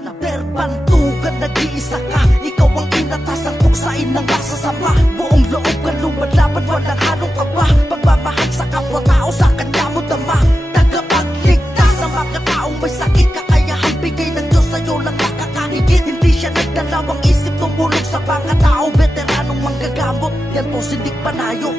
bala perbantugan, nag-iisa ka. Ikaw ang inatasan, tuksain ng masasama. Buong loob ka lumalaban, walang halong kaba. Pagmamahal sa kapwa-tao, sa kanya mo dama. Tagapagligtas ng mga taong may sakit, kakayahan bigay ng Diyos sa'yo lang nakakahigit. Hindi siya nagdalawang isip, tumulong sa mga tao. Veteranong manggagamot, yan po si Nick Panayo.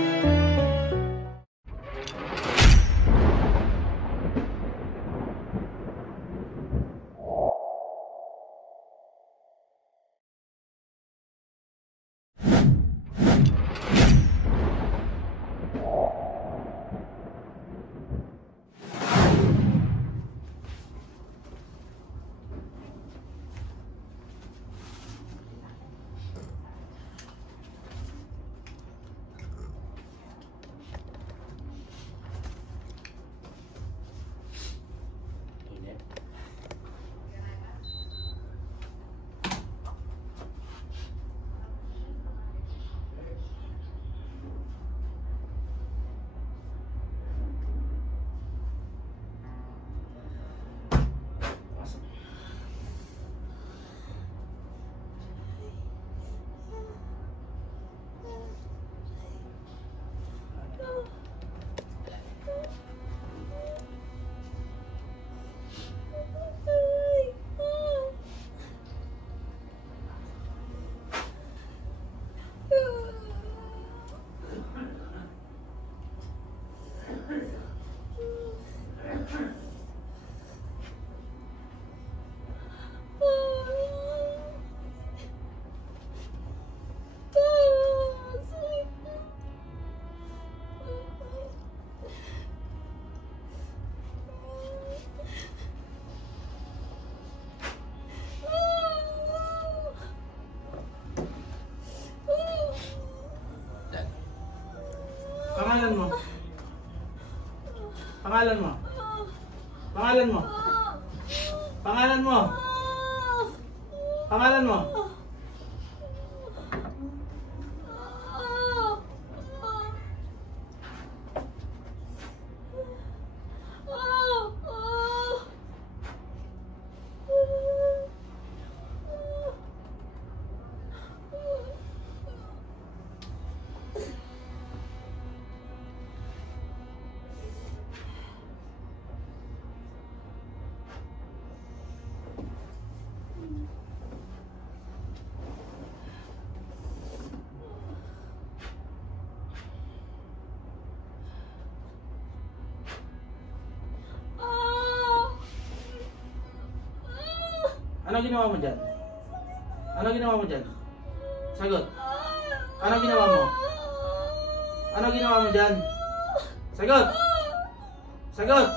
Pangalan mo? Pangalan mo? Pangalan mo? Pangalan mo? Pangalan mo? Ano ginawa mo dyan? Ano ginawa mo dyan? Sagot. Ano ginawa mo? Ano ginawa mo dyan? Sagot. Sagot.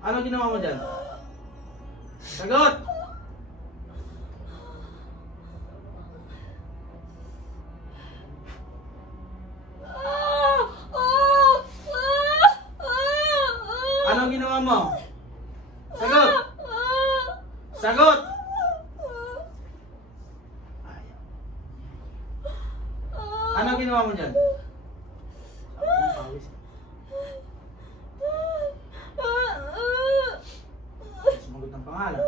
Ano ginawa mo dyan? Sagot. Ano ginawa mo? Sagot! Sagot! Ano ginawa mo dyan? Sumagot ng pangalan.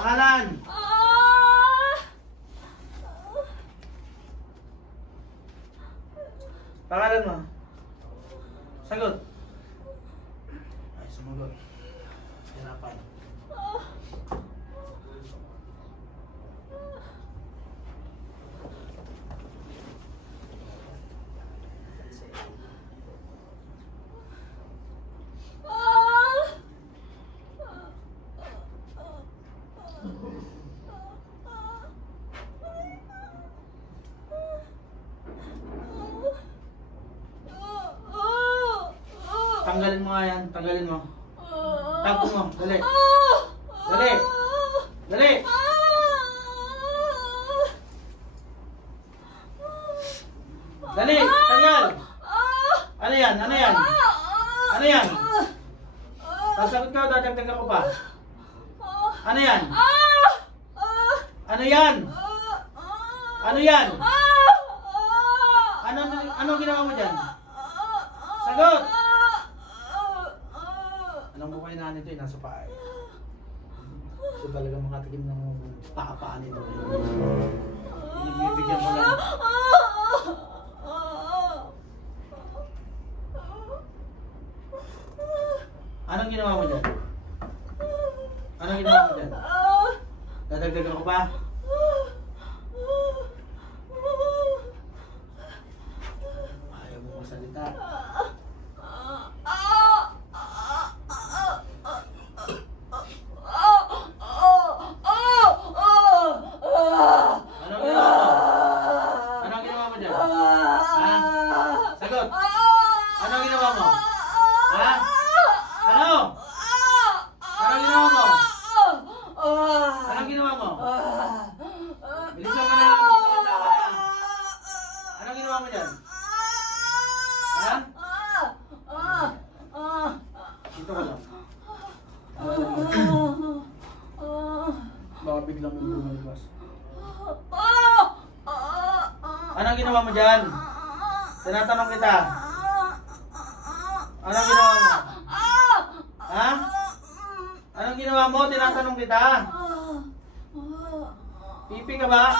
Pangalan. Pangalan mo. Sagot. Ay, sumagot. Hirapan. Tanggalin mo nga yan. Tanggalin mo. Tago mo. Dali. Dali. Dali. Dali, tanggal. Ano yan? Ano yan? Ano yan? Sasagot ka o dadagdagan ko pa? Ano yan? Ano yan? Ano yan? Ano ginawa mo dyan? Sagot! Anong bukay na nito nasa paa eh. So talaga makatikim ng paa nito. Bibigyan mo lang. Anong ginawa mo dyan? Anong ginawa mo dyan? Dadagdagan ko pa? Ayaw mo masalita. Anong ginawa mo dyan? Ha? Sagot! Anong ginawa mo? Ha? Ano? Anong ginawa mo? Anong ginawa mo? Bilisan mo na lang kung salita ka na. Anong ginawa mo dyan? Ha? Dito ka lang. Baka biglang may bumalabas. Anong ginawa mo dyan? Tinatanong kita. Anong ginawa mo? Ha? Anong ginawa mo? Tinatanong kita. Pipi ka ba?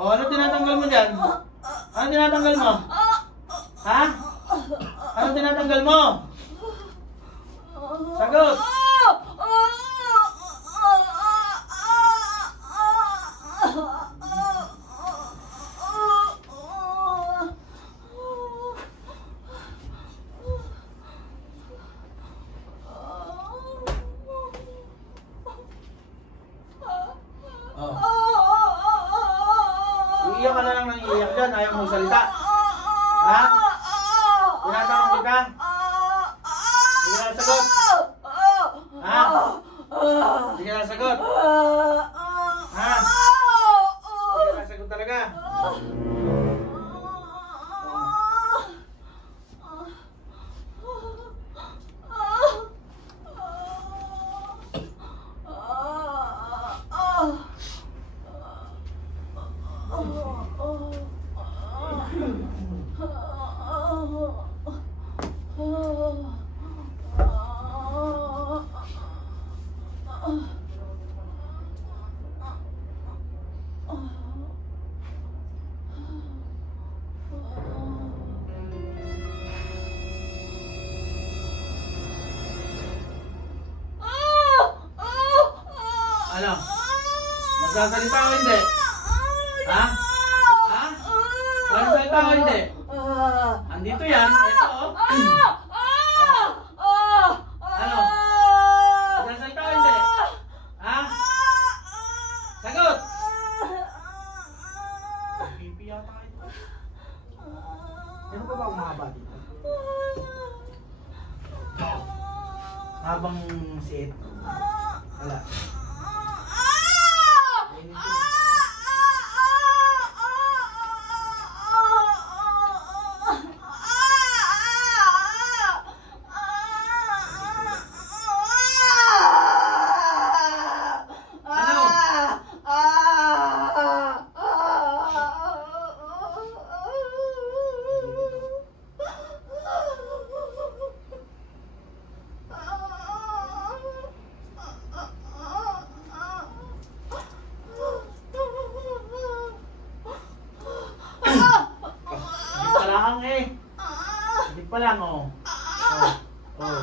O, ano tinatanggal mo dyan? Ano tinatanggal mo? Ha? Ano tinatanggal mo? Sagot! Iiyak ka na lang ng iiyak dyan, ayaw mong salita. Ha? Tinatanong kita? Hindi ka nasagot? Ha? Hindi ka nasagot? Ha? Hindi ka nasagot talaga? Ano? Magsasalita o hindi? Ha? Ha? Magsasalita o hindi? Andito yan. Ito o. Ano? Magsasalita o hindi? Ha? Sagot! Pipi yata ito. Ano pa ba ang mahaba dito? Habang siit. Wala. Hindi pa lang, oh. Oh.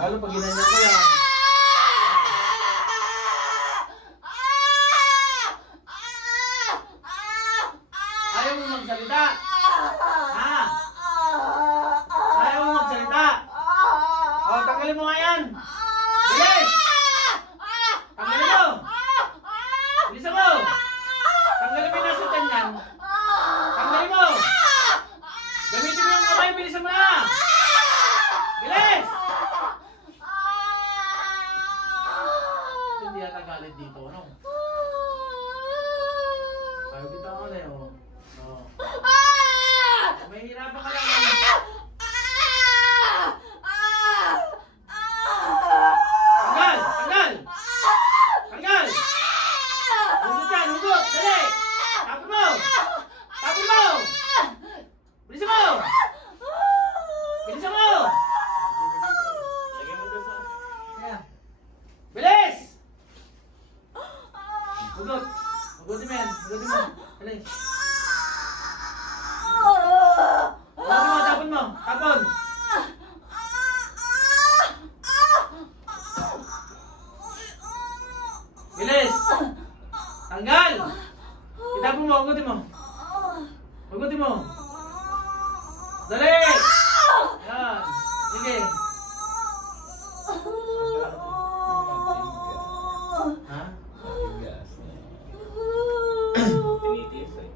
Lalo pag ginanyan ko yan. Ayaw mo magsalita? Ha? Ayaw mo magsalita? Oh, tanggalin mo nga yan. Bilis! Tanggalin mo! Bilisan mo! Tanggalin mo yung nasutan yan. Tanggalin mo! Gamitin mo yung kamay, bilisan mo na! Sagutin mo. Bilis. Tapon mo. Tapon. Bilis. Tanggal. Itapon mo. Hugutin mo. Hugutin mo. Dali. Yan. Sige. Ha? Tinitiis eh.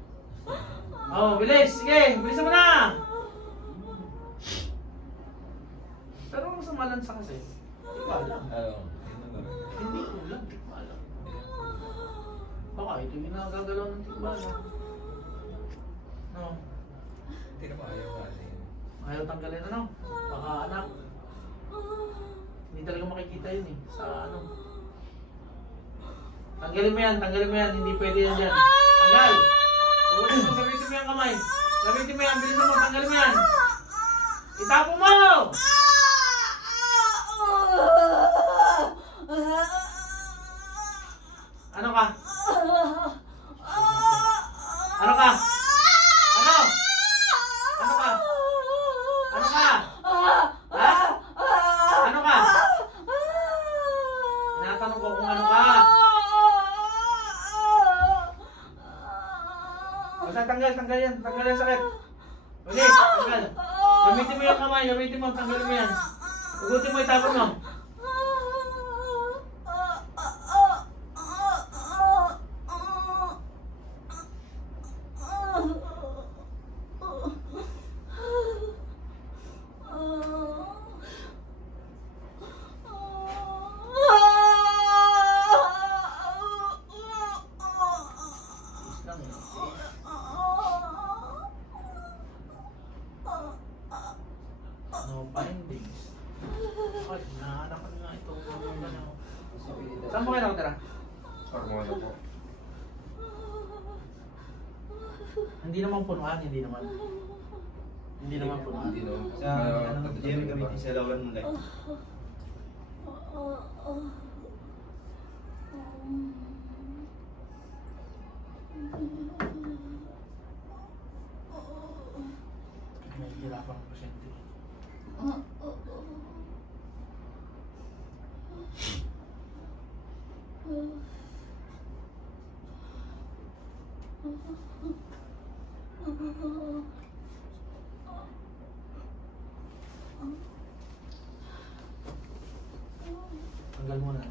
Oh, bilis. Sige. Bilisan mo na. Pero ang malansa kasi. Hindi ko alam. Hindi ko alam. Hindi ko alam. Baka ito yung nagagalaw ng tikbala. No? Hindi naman ayaw kasi. Ayaw tanggalin ano? Baka anak. Hindi talaga makikita yun eh. Sa ano. Tanggalin mo yan. Tanggalin mo yan. Hindi pwede yan dyan. Tanggal! Ulitin mo. Gamitin mo yung kamay. Gamitin mo yan. Bilisan mo. Tanggalin mo yan. Itapo mo! Ano ka? Ano ka? Ano? Ano ka? Ano ka? Ha? Ano ka? Tinatanong ko kung ano ka. Basta tanggal yan. Tanggal yan sakit. Ulit, tanggal. Gamitin mo yung kamay. Gamitin mo. Tanggalin mo yan. Ugutin mo, itapon mo. No findings. Ay, nahanap ko nga itong ano. Saan mo kayo nakatira? Parang po. Hindi naman punuan, hindi naman. Hindi naman punuan. Hindi naman. Sa ano, Jerry gamitin sa lawan mo like. May hirapang pasyente. Tanggal mo na.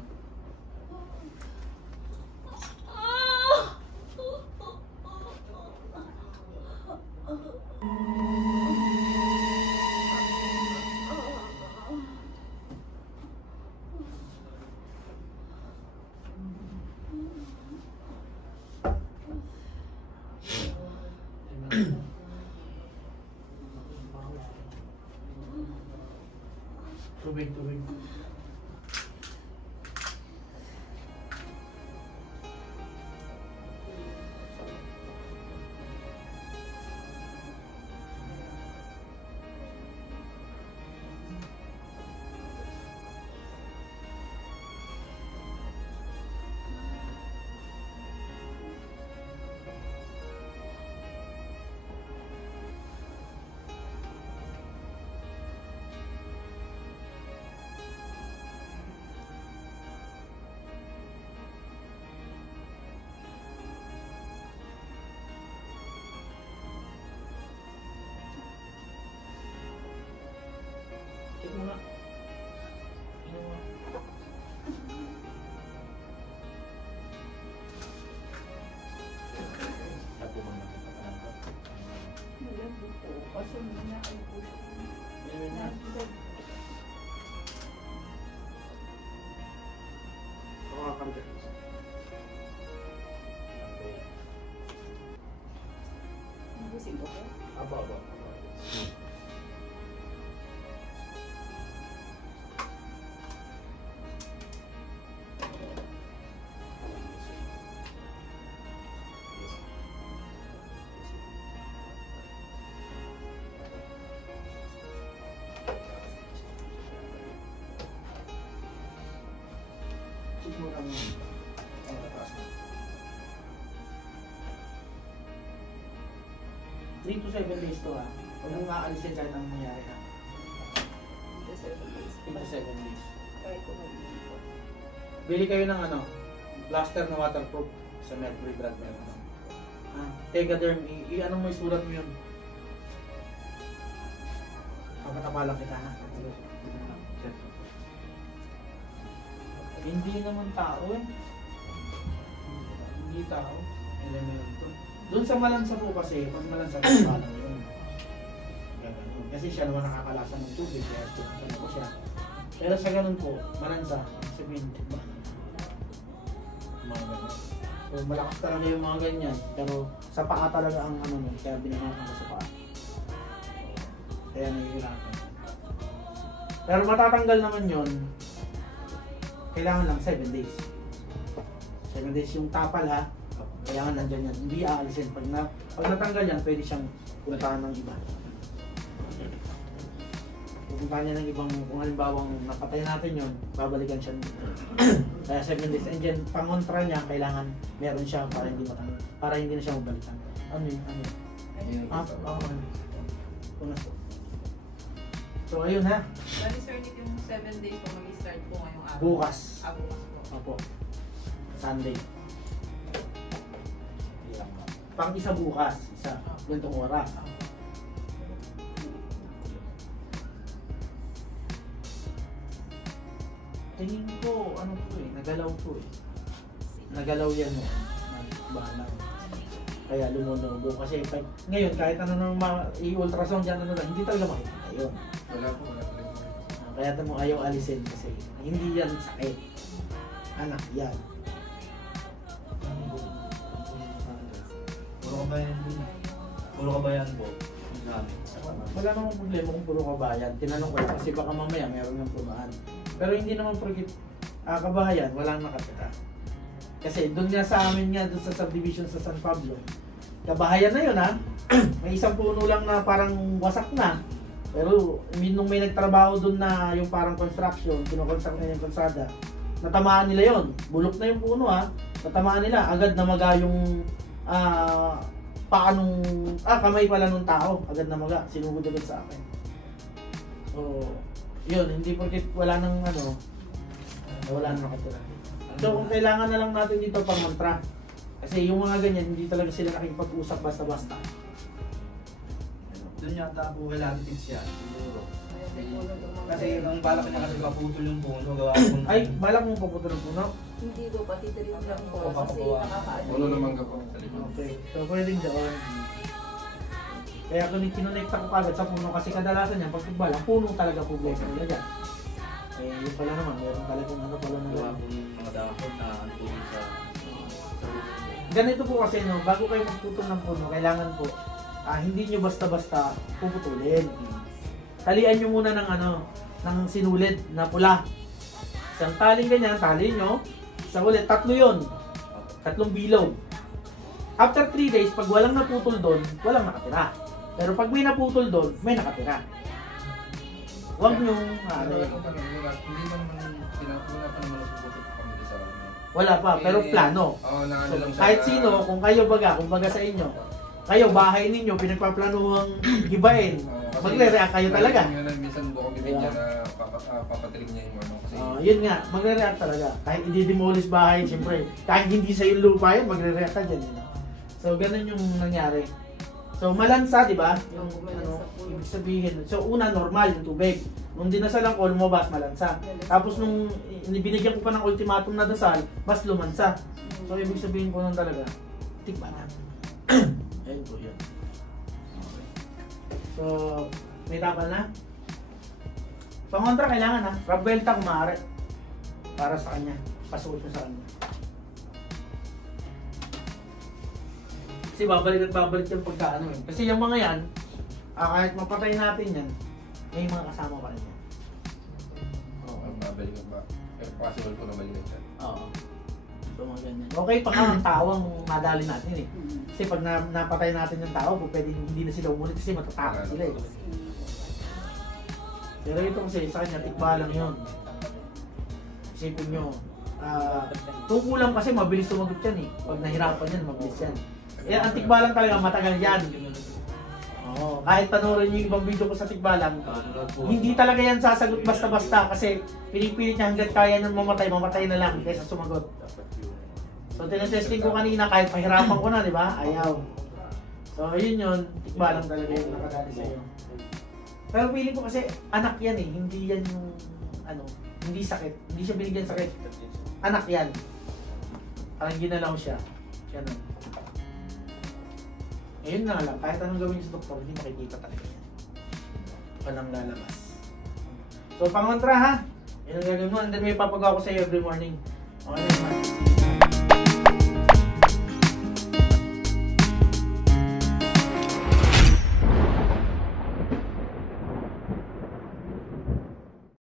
Tubig. Check mo nga. Inom mo. Tapo mo na kita. Inumin na. Makakabit. Aba. Check mo lang yung taas mo. 3 to 7 days to ha. Huwag mong aalisin kahit anong nangyari ha. 3 to 7 days. Bili kayo ng ano, plaster na waterproof sa mercury drug meron. Tegaderm, i-ano mo isulat mo yun. Pagkatapalang kita ha. Hindi naman tao eh. Hindi tao. Element to. Doon sa malansa po kasi, pag malansa po parang yun. Ganun. Kasi siya naman nakakalasa ng tubig, kaya ano po siya. Pero sa ganun po, malansa, sabihin, mga ganun. So malakas talaga yung mga ganyan, pero sa paa talaga ang ano mo, kaya binanatan ko sa paa. Kaya nahihirapan. Pero matatanggal naman yun, kailangan lang 7 days. 7 days yung tapal ha, kailangan nandyan yan, hindi aalisin. Pag natanggal yan, pwede siyang puntahan ng iba. Pupuntahan niya ng ibang, kung halimbawang napatay natin yun, babalikan siya. Kaya 7 days, and then pangontra niya, kailangan meron siya para hindi matanggal, para hindi na siya mabalikan. Ano yun? Ano yun? Punas po. So ayun ha. Bali sir, dito yung 7 days po mag-start po ngayong araw. Bukas. Bukas po. Opo. Sunday. Pang isa bukas, isa. Gantong oras. Tingin ko, ano po eh, nagalaw po eh. Nagalaw yan eh. Bahala. Kaya lumunubo. Kasi ngayon, kahit ano nang i-ultrasound dyan, ano lang, hindi talaga makikita yun. Wala po. Kaya mo ayaw alisin kasi hindi yan sakit. Anak yan. Puro kabayan din. Puro kabayan po. Wala namang problema kung puro kabayan. Tinanong ko lang kasi baka mamaya meron ng punuan. Pero hindi naman porkit kabahayan, walang nakatira. Kasi doon nga sa amin nga, doon sa subdivision sa San Pablo, kabahayan na yun ha. May isang puno lang na parang wasak na. Pero nung may nagtrabaho doon na yung parang construction, kinoconstruct na yung kalsada, natamaan nila yon. Bulok na yung puno ha. Natamaan nila, agad namaga yung kamay pala nung tao, agad namaga, sinugod agad sa akin. So, yun, hindi porkit wala nang ano, wala nang nakatira. So, kung kailangan na lang natin dito pang mantra. Kasi yung mga ganyan, hindi talaga sila nakikipag-usap basta-basta. Doon yata po kailangan tips yan. Siguro. Kasi ang balak niya kasi kaputol yung puno, gawa ko. Ay, balak mong paputol ng puno? Hindi po, pati rin lang po. Oo, Kasi papakuha. nakakaano. Ulo naman ka po sa likod. Okay, so pwedeng doon. Kaya kung kinonekta ko kagad sa puno kasi kadalasan yan, pag balak, puno talaga problema nila dyan. Eh, yun pala naman, meron talagang ano pala na Gawa ko ng mga dahon na antulong sa ganito po kasi no, bago kayo magputol ng puno, kailangan po hindi nyo basta-basta puputulin. Talian nyo muna ng ano, ng sinulid na pula. Isang taling ganyan, tali nyo. Isang ulit, 3 yun. 3 bilog. After 3 days, pag walang naputol doon, walang nakatira. Pero pag may naputol doon, may nakatira. Huwag nyo, Hindi naman wala pa naman nasubukan kami sa ano. wala pa, pero plano. Oo, na So, lang siya kahit na- sino, kung kayo kung baga sa inyo, kayo, bahay ninyo, pinagpaplanuhang gibain, Kasi magre-react kayo talaga. Minsan buko bibigyan na papatilig niya yung ano. Kasi Yun nga, magre-react talaga. Kahit i-demolish bahay, siyempre, kahit hindi sa yung lupa yun, magre-react ka dyan. Yun. So, ganun yung nangyari. So, malansa, di ba? Yung, ibig sabihin. So, una, normal yung tubig. Nung dinasalan ko, lumabas, malansa. Tapos, nung binigyan ko pa ng ultimatum na dasal, mas lumansa. So, ibig sabihin ko nun talaga, tikba na. Ayun po yun. Okay. So, may tapal na? Pangontra kailangan ha. Rabelta kung maaari. Para sa kanya. Pasuot mo sa kanya. Kasi babalik at babalik yung pagkaano eh. Kasi yung mga yan, kahit mapatay natin yan, may mga kasama pa rin yan. Oo. babalik ba? Pero possible ko na balikan siya. Oo. So mga ganyan. Okay pa nga ang tawang madali natin eh. Kasi pag napatay natin yung tao, pwede hindi na sila umulit kasi matatakot sila eh. Pero ito kasi sa kanya, tikba lang yun. Isipin nyo, kung kulang kasi mabilis sumagot yan eh. Pag nahirapan yan, mabilis yan. Eh, ang tikba lang talaga, matagal yan. Oo, kahit panoorin niyo yung ibang video ko sa Tikbalang, hindi talaga yan sasagot basta-basta kasi pinipilit niya hanggat kaya nang mamatay na lang kaysa sumagot. So tinetesting ko kanina kahit pahirapan ko na, di ba? Ayaw. So yun, Tikbalang talaga yung nakadali sa'yo. Pero feeling ko kasi anak yan eh, hindi yan yung hindi sakit. Hindi siya binigyan sakit. Anak yan. Parang ginalaw siya. Ganun. Ayun na lang, kahit anong gawin sa doktor, hindi makikita talaga yan. Walang lalabas. So, pangontra ha. Yun ang gagawin mo, and then may papagawa ko sa iyo every morning. Okay naman.